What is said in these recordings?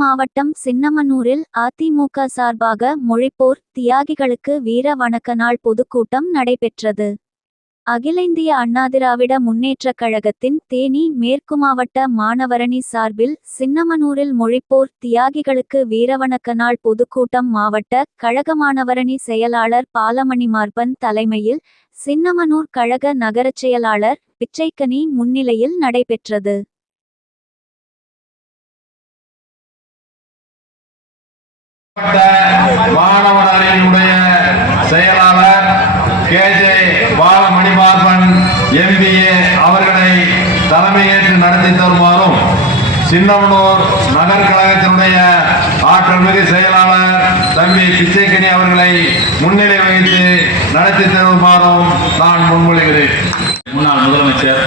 மாவட்டம் சின்னமனூரில் அதிமுக சார்பாக மொழிப்போர் தியாகிகளுக்கு வீர வணக்க நாள் பொதுக்கூட்டம் நடைபெற்றது. அகில இந்திய அண்ணாதிராவிட முன்னேற்றக் கழகத்தின் தேனி மேற்கு மாவட்ட மாணவரணி சார்பில் சின்னமனூரில் மொழிப்போர் தியாகிகளுக்கு வீரவணக்க நாள் பொதுக்கூட்டம் மாவட்ட கழக மாணவரணி செயலாளர் பாலமணி மார்பன் தலைமையில் சின்னமனூர் கழக நகரச் செயலாளர் பிச்சைக்கனி முன்னிலையில் நடைபெற்றது. மாணவர் அணியினுடைய செயலாளர் கே ஜே பாலமணிபாபன் எம்பிஏ அவர்களை தலைமையேற்று நடத்தி தருமாறும் சின்னமனூர் நகர் கழகத்தினுடைய ஆற்றல் மிகு செயலாளர் தம்பி பிச்சைக்கணி அவர்களை முன்னிலை வைத்து நடத்தி தருமாறும் நான் முன்மொழிகிறேன். முன்னாள் முதலமைச்சர்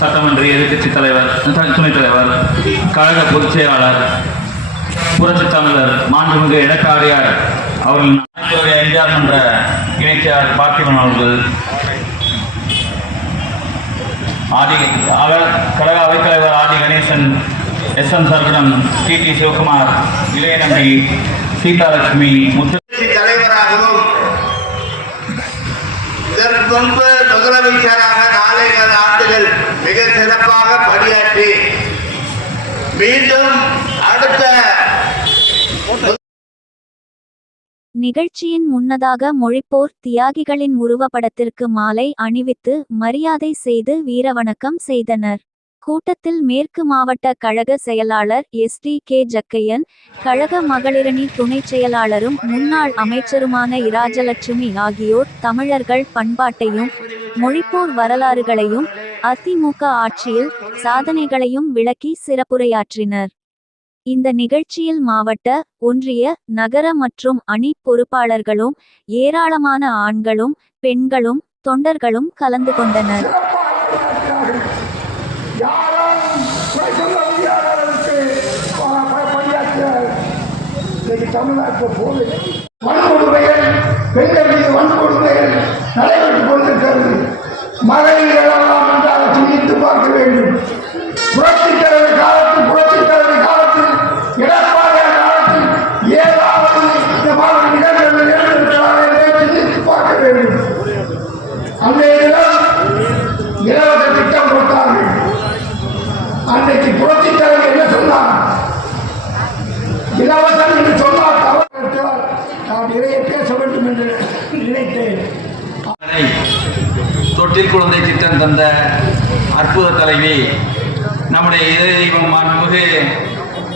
சட்டமன்ற எதிர்க்கட்சி தலைவர் துணைத் தலைவர் கழக பொதுச் செயலாளர் புரட்சி தமிழர் மாண்புமிகு இடக்காடியார் அவர்கள் அனைத்துடைய எம்ஜிஆர் என்ற இணைச்சார் பார்த்திபன் அவர்கள். ஆதி அவர் கழக அவைத்தலைவர் ஆதி கணேசன் எஸ் எம் சர்க்குடம் டி டி சிவகுமார் இளையநம்பி சீதாலட்சுமி முத்து தலைவராகவும் இதற்கு முன்பு முதலமைச்சராக நாளைகள் ஆண்டுகள் மிக சிறப்பாக பணியாற்றி மீண்டும் அடுத்த நிகழ்ச்சியின் முன்னதாக மொழிப்போர் தியாகிகளின் உருவப்படத்திற்கு மாலை அணிவித்து மரியாதை செய்து வீரவணக்கம் செய்தனர். கூட்டத்தில் மேற்கு மாவட்ட கழக செயலாளர் எஸ். டி. கே. ஜக்கையன் கழக மகளிரணி துணைச் செயலாளரும் முன்னாள் அமைச்சருமான இராஜலட்சுமி ஆகியோர் தமிழர்கள் பண்பாட்டையும் மொழிப்போர் வரலாறுகளையும் அதிமுக ஆட்சியில் சாதனைகளையும் விளக்கி சிறப்புரையாற்றினர். இந்த நிகழ்ச்சியில் மாவட்ட ஒன்றிய நகர மற்றும் அணி பொறுப்பாளர்களும் ஏராளமான ஆண்களும் பெண்களும் தொண்டர்களும் கலந்து கொண்டனர். யாரும் தமிழ்நாட்டில் போது வன்கொடுமைகள் பெண்கள் மீது வன்கொடுமைகள் நடைபெற்றுக் அன்றைக்கு புரட்சி தலைவர் என்ன சொன்னார் இலவசம் என்று சொன்னார் தவறு நான் நிறைய பேச வேண்டும் என்று நினைத்தேன். தொட்டில் குழந்தை திட்டம் தந்த அற்புத தலைவி நம்முடைய இதயம் தெய்வம் மாண்புமிகு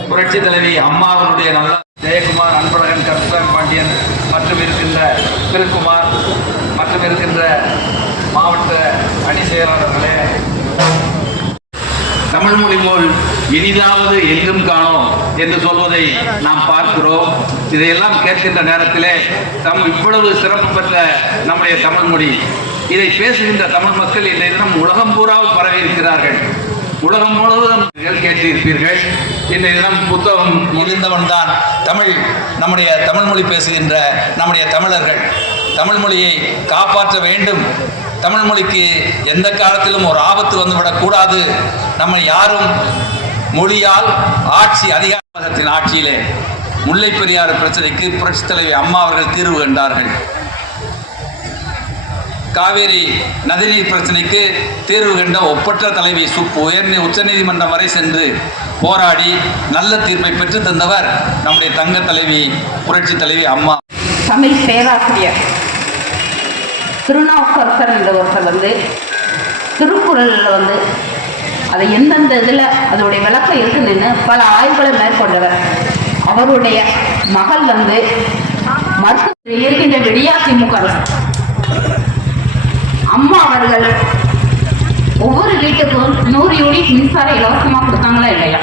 புரட்சி தலைவி அம்மா அவருடைய நல்ல ஜெயக்குமார் அன்பழகன் கருப்பன் பாண்டியன் மற்றும் இருக்கின்ற திருக்குமார் மற்றும் இருக்கின்ற மாவட்ட அணி செயலாளர்களே தமிழ் மொழி போல் இனிதாவது எங்கும் காணோம் என்று சொல்வதை நாம் பார்க்கிறோம். இதையெல்லாம் கேட்கின்ற நேரத்திலே தம் இவ்வளவு சிறப்பு பெற்ற நம்முடைய தமிழ் மொழி. இதை பேசுகின்ற தமிழ் மக்கள் இன்றைய தினம் உலகம் பூராவும் பரவி இருக்கிறார்கள் உலகம் முழுவதும் கேட்டிருப்பீர்கள். இன்றைய தினம் புத்தகம் இருந்தவன் தான் தமிழ் நம்முடைய தமிழ் மொழி பேசுகின்ற நம்முடைய தமிழர்கள். தமிழ் மொழியை காப்பாற்ற வேண்டும். தமிழ் மொழிக்கு எந்த காலத்திலும் ஒரு ஆபத்து வந்துவிடக்கூடாது. நம்ம யாரும் மொழியால் ஆட்சி அதிகாரத்தின் ஆட்சியிலே முல்லை பெரியாறு பிரச்சனைக்கு புரட்சித் தலைவி அம்மா அவர்கள் தீர்வு கண்டார்கள். காவேரி நதிநீர் பிரச்சனைக்கு தீர்வு கண்ட ஒப்பற்ற தலைவி சு உயர் உச்சநீதிமன்றம் வரை சென்று போராடி நல்ல தீர்ப்பை பெற்று தந்தவர் நம்முடைய தங்க தலைவி புரட்சி தலைவி அம்மா. தமிழ் பேராசிரியர் திருநாவுக்கரசர் என்றவர்கள் வந்து திருக்குறளில் வந்து அது எந்தெந்த இதில் அதோடைய விளக்கம் இருக்குன்னு பல ஆய்வுகளை மேற்கொண்டவர். அவருடைய மகள் வந்து மருத்துவ இருக்கின்ற விடியா திமுக அம்மா அவர்கள் ஒவ்வொரு வீட்டுக்கும் நூறு யூனிட் மின்சாரம் இலவசமாக கொடுத்தாங்களா இல்லையா?